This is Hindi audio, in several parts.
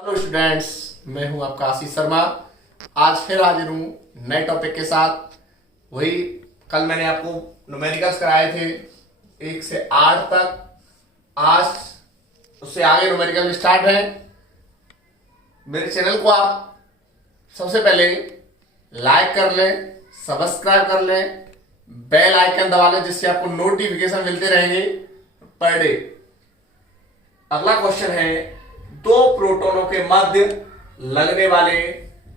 हेलो स्टूडेंट्स, मैं हूं आपका आशीष शर्मा। आज फिर हाजिर हूं नए टॉपिक के साथ। वही कल मैंने आपको न्यूमेरिकल्स कराए थे 1 से 8 तक। आज उससे आगे न्यूमेरिकल स्टार्ट है। मेरे चैनल को आप सबसे पहले लाइक कर लें, सब्सक्राइब कर लें, बेल आइकन दबा लें, जिससे आपको नोटिफिकेशन मिलते रहेंगे पर डे। अगला क्वेश्चन है, दो प्रोटॉनों के मध्य लगने वाले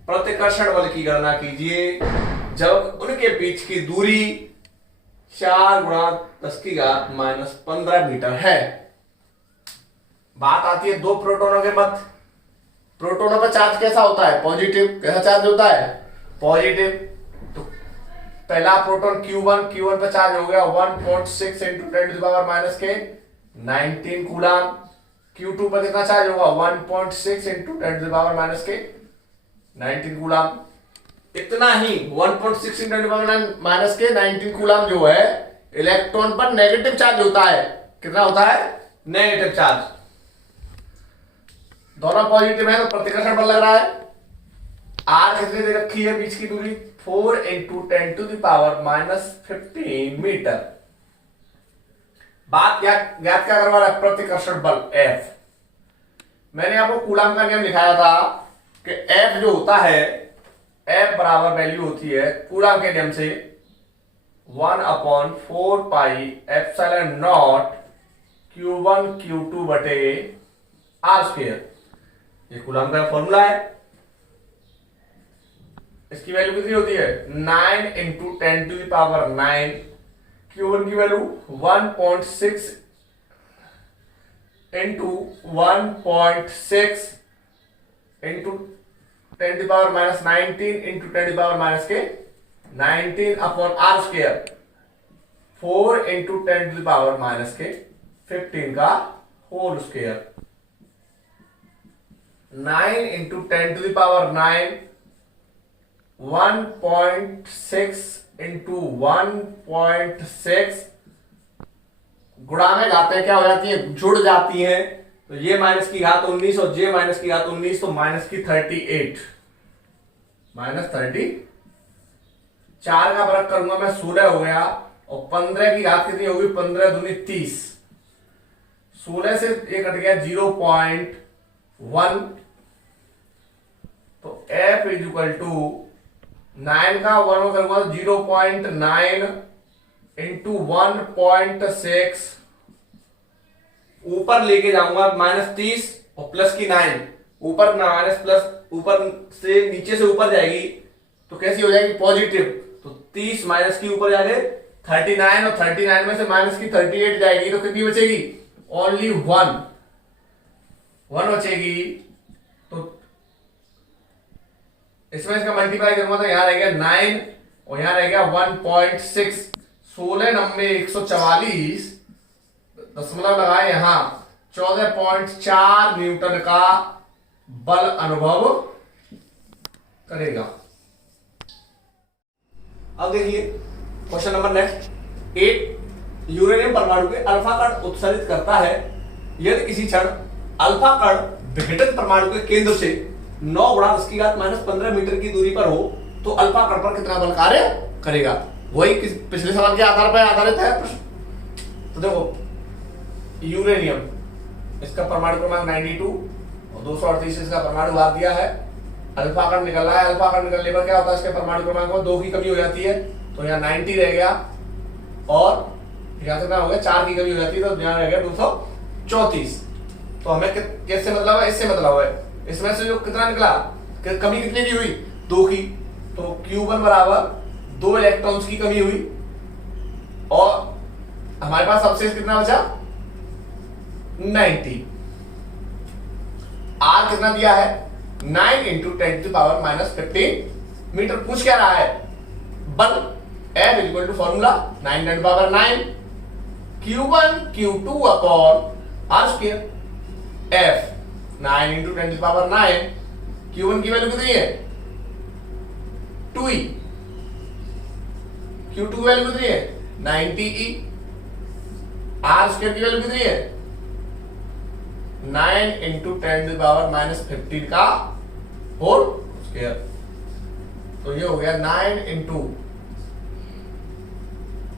प्रतिकर्षण बल की गणना कीजिए जब उनके बीच की दूरी 4 × 10⁻⁻15 मीटर है। बात आती है दो प्रोटॉनों के मध्य। प्रोटॉनों का चार्ज कैसा होता है? पॉजिटिव। कैसा चार्ज होता है? पॉजिटिव। तो पहला प्रोटॉन Q1 पर चार्ज हो गया 1.6 × 10⁻⁻19 कूलम। Q2 पर कितना चार्ज होगा? 1.6 × 10⁻⁻19 कूलम। इतना ही 1.6 × 10⁻⁻19 कूलम जो है इलेक्ट्रॉन पर नेगेटिव चार्ज होता है। कितना होता है? Negative charge. दोनों पॉजिटिव है तो प्रतिकर्षण बल लग रहा है। आर कितनी दे रखी है बीच की दूरी? 4 × 10⁻⁻15 मीटर। बात ज्ञात क्या करवा रहा है? प्रतिकर्षण बल F। मैंने आपको कूलम का नियम लिखाया था कि F जो होता है, F बराबर वैल्यू होती है कूलम के नियम से 1/4 pi epsilon not Q1 Q2 बटे R²। ये कूलम का फॉर्मूला है। इसकी वैल्यू कितनी होती है? 9 × 10⁹ Q1 की वैल्यू 1.6 × 1.6 × 10⁻19 × 10⁻19/R²। 4 × 10⁻15 का होल स्क्वायर। 9 × 10⁹ 1.6 × 1.6 गुणा में घातें क्या हो जाती है? जुड़ जाती हैं। तो ये माइनस की घात 19 और जे माइनस की घात 19, तो माइनस की 38 -30। 4 का फर्क करूंगा मैं, 16 हो गया। और 15 की घात कितनी होगी? 15 दूनी 30। 16 से ये कट गया 0.1। तो F = 9 का 1 करूंगा 0.9 × 1.6। ऊपर लेके जाऊंगा -30 और प्लस की 9। ऊपर माइनस प्लस, ऊपर से नीचे से ऊपर जाएगी तो कैसी हो जाएगी? पॉजिटिव। तो 30 माइनस की ऊपर जाके 39 और 39 में से माइनस की 38 जाएगी तो कितनी बचेगी? ओनली 1 बचेगी। तो इसमें इसका मल्टीप्लाई करूंगा तो यहां रहेगा 9 और यहां रहेगा 1.6। 16 नंबे 144 दशमलव लगाए यहां 14.4 न्यूटन का बल अनुभव करेगा। अब देखिए क्वेश्चन नंबर नेक्स्ट। एक यूरेनियम परमाणु के अल्फा कण उत्सर्जित करता है। यदि किसी क्षण अल्फा कण विघटन परमाणु के केंद्र से 9 × 10⁻⁻15 मीटर की दूरी पर हो तो अल्फा कण पर कितना बल कार्य करेगा? वही पिछले सवाल के आधार पर आधारित है प्रश्न। तो देखो, यूरेनियम, इसका परमाणु क्रमांक 92 और 238 इसका परमाणु भार दिया है। अल्फा कण निकल रहा है। अल्फा कण निकलने पर क्या होता है? इसके परमाणु क्रमांक में 2 की कमी हो जाती है, तो यहाँ 90 रह गया। और यहाँ कितना हो गया? 4 की कमी हो जाती है, तो यहाँ रह गया 234। तो हमें कैसे मतलब है? इससे मतलब है इसमें से जो कितना निकला, कमी कितने की हुई? 2 की। तो Q1 बराबर 2 इलेक्ट्रॉन्स की कमी हुई और हमारे पास अवशेष कितना बचा? 90। R कितना दिया है? 9 × 10⁻⁻15 मीटर। पूछ क्या रहा है? बल F = formula 9 × 10⁻9 Q1 Q2 R²। F 9 × 10⁻9। Q1 की वैल्यू कितनी है? 2e। Q2 की वैल्यू कितनी है? 90e। R² की वैल्यू कितनी है? 9 इंटू 10⁻⁻15 का होल स्क्वायर। तो ये हो गया 9 इंटू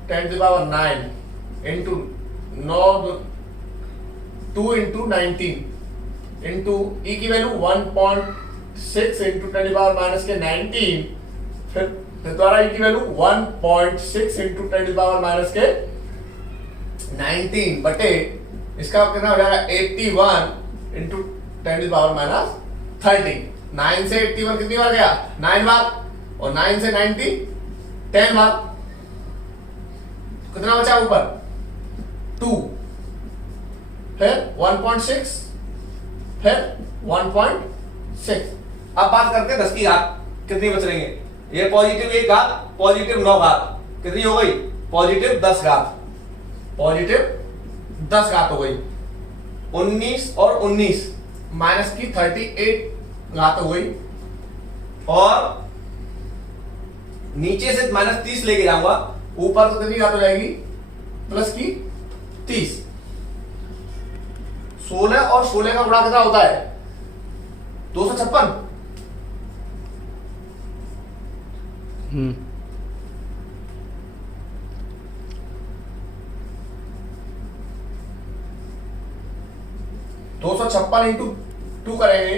10⁻9 इंटू 2 इंटू 19 इंटू ई की वैल्यू 1.6 इंटू 10⁻⁻19, फिर दोबारा ई की वैल्यू 1.6 इंटू 10⁻⁻19 बटे इसका कितना हो जाएगा 81 इंटू 10⁻⁻30। 9 से 81 कितनी बार गया? 9 बार, और 9 से 90 10 बार। कितना बचा ऊपर? 2, फिर 1.6, फिर 1.6। अब बात करते हैं 10 की घात कितनी बच रही है। ये पॉजिटिव 1 घात, पॉजिटिव 9 घात, कितनी हो गई? पॉजिटिव 10 घात, पॉजिटिव 10 घात हो गई। 19 और 19 माइनस की 38 घात हो गई, और नीचे से माइनस 30 लेके जाऊंगा, ऊपर तो कितनी घात हो जाएगी? प्लस की 30। 16 और 16 का गुणा कितना होता है? 256। दो सौ छप्पन इंटू 2 करेंगे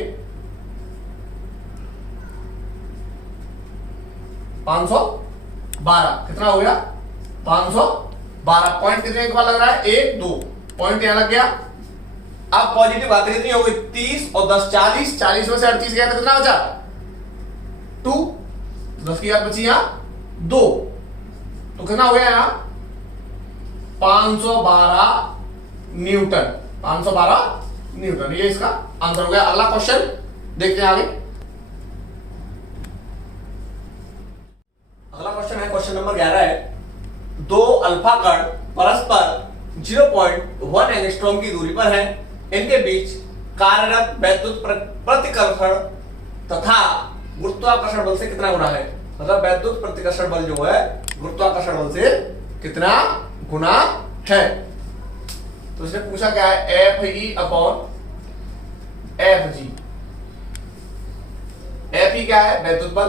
512। कितना हो गया? 512। पॉइंट कितने के बाद लग रहा है? 1 2 पॉइंट यहां लग गया। अब पॉजिटिव बात कितनी हो गई? 30 और 10 40, 40 में से 38 गया तो कितना बचा? 2। 10 की याद बची यहां 2, तो कितना हो गया यहां? 512 न्यूटन। 512 न्यूटन, ये इसका आंसर हो गया। अगला क्वेश्चन देखते हैं आगे। अगला क्वेश्चन है, क्वेश्चन नंबर 11 है। दो अल्फा कण परस्पर 0.1 एंगस्ट्रॉम की दूरी पर हैं। इनके बीच कार्यरत वैद्युत प्रतिकर्षण तथा गुरुत्वाकर्षण बल से कितना गुना है? मतलब वैद्युत प्रतिकर्षण बल जो है गुरुत्वाकर्षण बल से कितना गुना है। तो इसने पूछा क्या है? एफ ई अपॉन एफ जी। एफ ई क्या है? वैद्युत बल,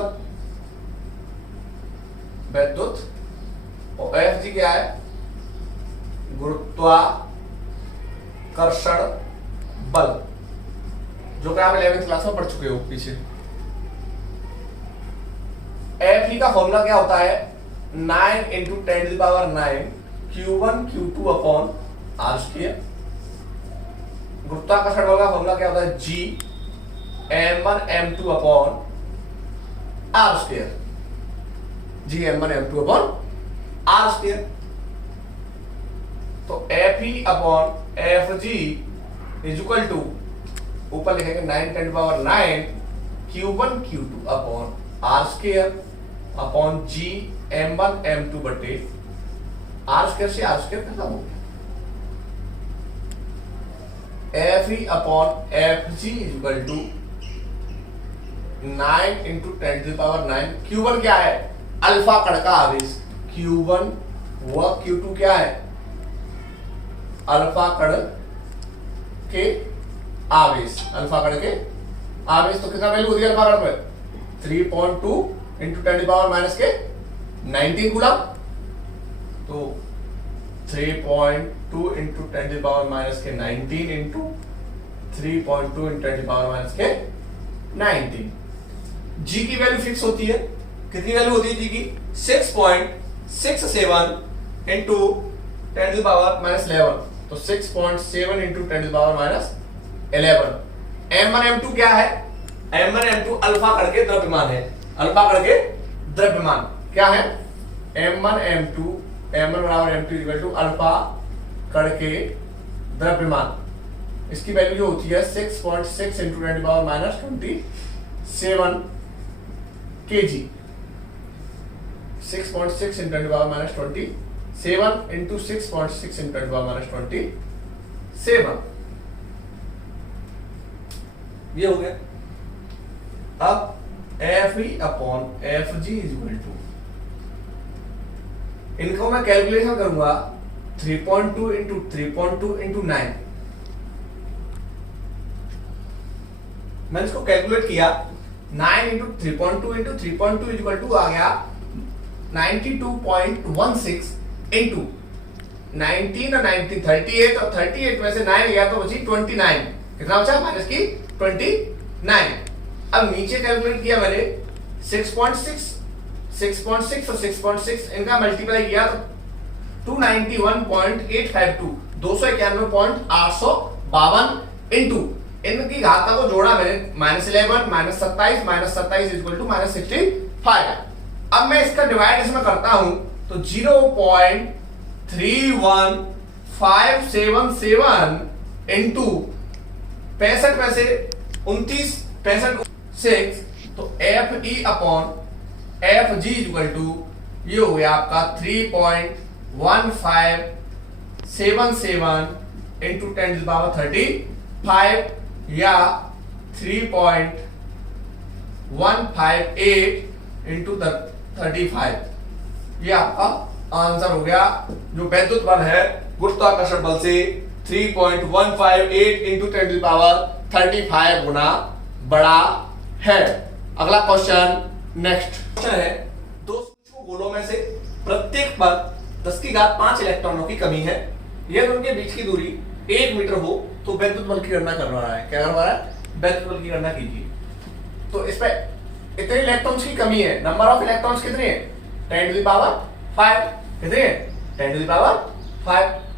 वैद्युत, और एफ जी क्या है? गुरुत्वाकर्षण बल, जो कि आप 11वीं क्लास में पढ़ चुके हो पीछे। एफ ई का फॉर्मूला क्या होता है? 9 into 10⁹ Q1 Q2 upon R square. गुरुत्वाकर्षण बल का फॉर्मूला क्या होता है? G m1 m2 upon R square. G m1 m2 upon R square. तो F E upon F G is equal to, ऊपर लिखेंगे 9 10⁹ Q1 Q2 upon R square upon G m1 m2 बटे आर स्क्वायर से आर स्क्वायर खत्म हो गया। F E upon F G is equal to 9 into 10⁹ Q1 क्या है? अल्फा कण का आवेश Q1 व Q2 क्या है? अल्फा कण के आवेश, अल्फा कण के आवेश। तो कितना वैल्यू होती है अल्फा कण पर? 3.2 इंटू 10⁻⁻19 कूलम। तो 3.2 इंटू 10⁻⁻19 इंटू 3.2 इंटू 10⁻⁻19। जी की वैल्यू फिक्स होती है। कितनी वैल्यू होती है जी की? 6.67 इंटू 10⁻11। तो 6.7 इंटू 10⁻11। m1 m2 क्या है? m1 m2 अल्फा कण के द्रव्यमान है। अल्फा कण के द्रव्यमान क्या है? m1 m2 बराबर m2 इक्वल टू अल्फा कण के द्रव्यमान। इसकी वैल्यू जो होती है 6.6 into 10⁻27 kg। 6.6 into 10⁻27 into 6.6 into 10⁻27, ये हो गया। अब F E upon F G is equal to, इनको मैं कैलकुलेशन करूंगा 3.2 इंटू 3.2 इंटू 9, मैंने इसको कैलकुलेट किया 9 इंटू 3.2 इंटू 3.2 इक्वल टू आ गया 92.16 इंटू 19 और 19 38 और 38 में से 9 गया तो बची 29। कितना बचा? माइनस की 29। अब नीचे कैलकुलेट किया मैंने 6.6 और 6.6 इनका मल्टीप्लाई किया तो 291.852 291.852 इंटू इनकी घाता को जोड़ा मैंने -11 -27 -27 इक्वल टू -65। अब मैं इसका डिवाइड इसमें करता हूं तो 0.31577 इंटू 65 में से 29 65 6 तो FE upon FG equal to ये हो गया आपका 3.1577 इंटू 10⁻35 या 3.158 इंटू 35। ये आपका आंसर हो गया। जो वैद्युत बल है गुरुत्वाकर्षण बल से 3.158 इंटू 10⁻35 गुना बड़ा है। अगला क्वेश्चन नेक्स्ट क्वेश्चन है, दो सूक्ष्म गोलों में से प्रत्येक पर 10⁵ इलेक्ट्रॉनों की कमी है। यदि उनके बीच की दूरी 1 मीटर हो तो वैद्युत बल की गणना करना है। क्या करना है? वैद्युत बल की गणना कीजिए। तो इस पे इतने इलेक्ट्रॉन्स की कमी है। नंबर ऑफ इलेक्ट्रॉन्स कितने हैं? 10⁵ कितने हैं? 10⁵।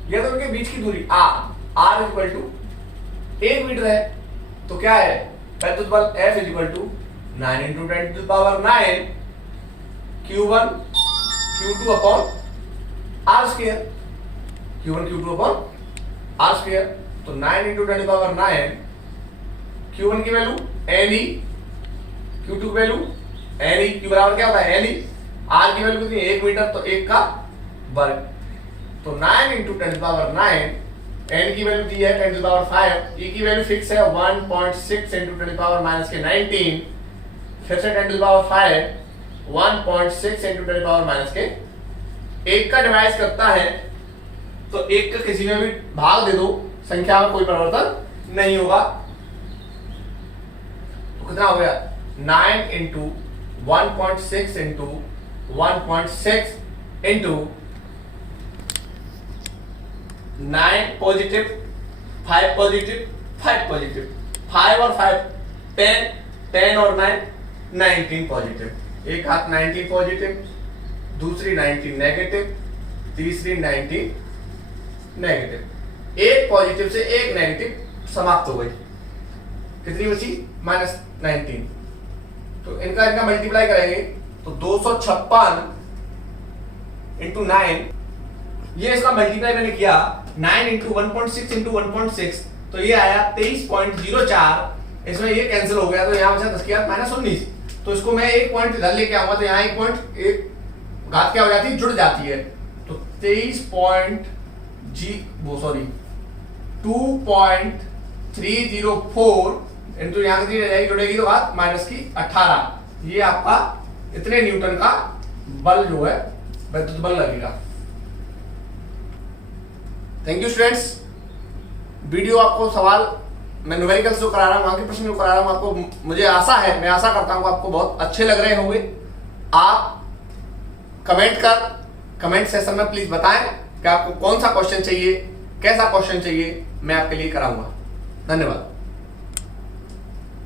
यदि उनके बीच की दूरी r इक्वल टू 1 मीटर है तो क्या है? वैद्युत बल F equal to 9 into 10⁹ Q1 Q2 upon r square. Q1 Q2 upon r square. तो 9 इंटू 10⁹ Q1 की वैल्यू Ne, Q2 की वैल्यू Ne, Q बराबर क्या होता है? Ne। r की वैल्यू कितनी है? 1 मीटर तो 1 का वर्ग। तो 9 इंटू 10⁹ n की वैल्यू दी है 10⁵, e की वैल्यू फिक्स है 1.6 इंटू 10⁻⁻19, फिर से 10⁵ 1.6 इंटू 10⁻⁻1 का डिवाइड करता है तो 1 का किसी में भी भाग दे दो, संख्या में कोई परिवर्तन नहीं होगा। तो कितना हो गया? 9 into 1.6 into 1.6 into 9 positive 5 positive 5 positive 5 और 5 10 और 9 19 पॉजिटिव। एक हाथ 19 पॉजिटिव, दूसरी 19 नेगेटिव, तीसरी 19 नेगेटिव। एक पॉजिटिव से एक नेगेटिव समाप्त हो गई। कितनी बची? -19। तो इनका मल्टीप्लाई करेंगे तो 256 इंटू 9, ये इसका मल्टीप्लाई मैंने किया 9 इंटू 1.6 इंटू 1.6 तो ये आया 23.04। इसमें ये कैंसिल हो गया तो यहाँ बचा 10⁻⁻19। तो इसको मैं एक पॉइंट इधर लेके आऊंगा तो यहाँ एक पॉइंट एक घात क्या हो जाती है? जुड़ जाती है। तो 2.304 इंटू यहाँ कितनी रहेगी? जुड़ेगी तो घात -18। ये आपका इतने न्यूटन का बल जो है वैद्युत बल लगेगा। Thank you students. वीडियो आपको सवाल मैं न्यूमेरिकल्स जो करा रहा हूँ, वहां के प्रश्न जो करा रहा हूँ आपको, मुझे आशा है, मैं आशा करता हूँ आपको बहुत अच्छे लग रहे होंगे। आप कमेंट सेक्शन में प्लीज बताएं कि आपको कौन सा क्वेश्चन चाहिए, कैसा क्वेश्चन चाहिए, मैं आपके लिए कराऊंगा। धन्यवाद।